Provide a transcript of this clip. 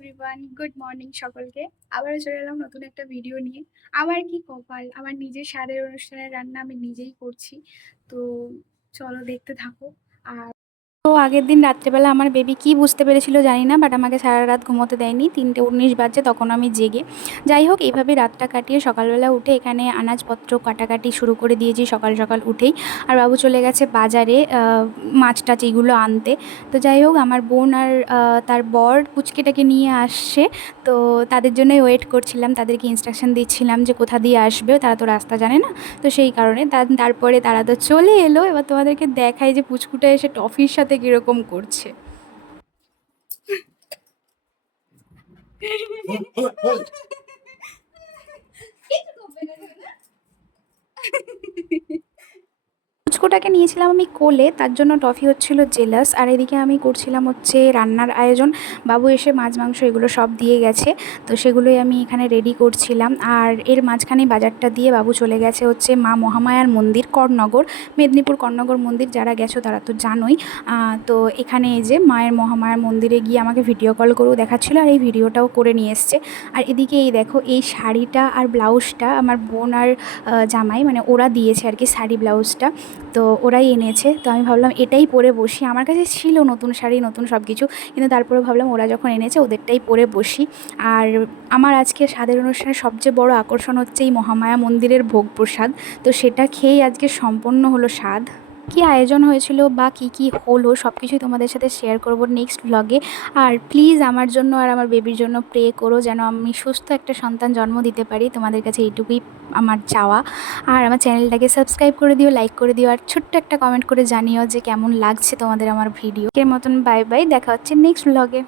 Everyone good morning সকলকে। আবারও চলে এলাম নতুন একটা ভিডিও নিয়ে। আমার কি কপাল? আমার নিজের স্বাদের অনুষ্ঠানের রান্না আমি নিজেই করছি। তো চলো দেখতে থাকো। আর আগের দিন রাত্রেবেলা আমার বেবি কি বুঝতে পেরেছিল জানি না বাট আমাকে সারা রাত ঘুমোতে দেয়নি। তিনটে উনিশ বাজে তখন আমি জেগে। যাই হোক, এইভাবে রাতটা কাটিয়ে সকালবেলা উঠে এখানে আনাজপত্র কাটাকাটি শুরু করে দিয়েছি সকাল সকাল উঠেই। আর বাবু চলে গেছে বাজারে মাছ টাছ এগুলো আনতে। তো যাই হোক, আমার বোন আর তার বর পুচকেটাকে নিয়ে আসছে। তো তাদের জন্যই ওয়েট করছিলাম, তাদেরকে ইনস্ট্রাকশন দিচ্ছিলাম যে কোথা দিয়ে আসবে, তারা তো রাস্তা জানে না। তো সেই কারণে তারপরে তারা তো চলে এলো। এবার তোমাদেরকে দেখায় যে পুচকুটা এসে টফির সাথে কীরকম করছে? পুচকুটাকে নিয়েছিলাম আমি কোলে, তার জন্য টফি হচ্ছিল জেলাস, আর এদিকে আমি করছিলাম হচ্ছে রান্নার আয়োজন। বাবু এসে মাছ, মাংস এগুলো সব দিয়ে গেছে, তো সেগুলোই আমি এখানে রেডি করছিলাম। আর এর মাঝখানে বাজারটা দিয়ে বাবু চলে গেছে হচ্ছে মা মহামায়ার মন্দির করনগর মেদিনীপুর করনগর মন্দির। যারা গেছো তারা তো জানোই। তো এখানে এই যে মায়ের মহামায়ার মন্দিরে গিয়ে আমাকে ভিডিও কল করেও দেখাচ্ছিলো আর এই ভিডিওটাও করে নিয়ে এসছে। আর এদিকে এই দেখো, এই শাড়িটা আর ব্লাউজটা আমার বোন আর জামাই মানে ওরা দিয়েছে আর কি শাড়ি ব্লাউজটা তো ওরাই এনেছে। তো আমি ভাবলাম এটাই পরে বসি। আমার কাছে ছিল নতুন শাড়ি, নতুন সব কিছু কিন্তু তারপরে ভাবলাম ওরা যখন এনেছে ওদেরটাই পরে বসি। আর আমার আজকে স্বাদের অনুষ্ঠানের সবচেয়ে বড় আকর্ষণ হচ্ছে এই মহামায়া মন্দিরের ভোগ প্রসাদ। তো সেটা খেয়েই আজকে সম্পন্ন হলো স্বাদ। কী আয়োজন হয়েছিল বা কী কী হলো সব কিছুই তোমাদের সাথে শেয়ার করব নেক্সট ব্লগে আর প্লিজ আমার জন্য আর আমার বেবির জন্য প্রে করো যেন আমি সুস্থ একটা সন্তান জন্ম দিতে পারি। তোমাদের কাছে এইটুকুই আমার চাওয়া। আর আমার চ্যানেলটাকে সাবস্ক্রাইব করে দিও লাইক করে দিও, আর ছোট্ট একটা কমেন্ট করে জানিও যে কেমন লাগছে তোমাদের আমার ভিডিও এর মতন বাই বাই দেখা হচ্ছে নেক্সট ব্লগে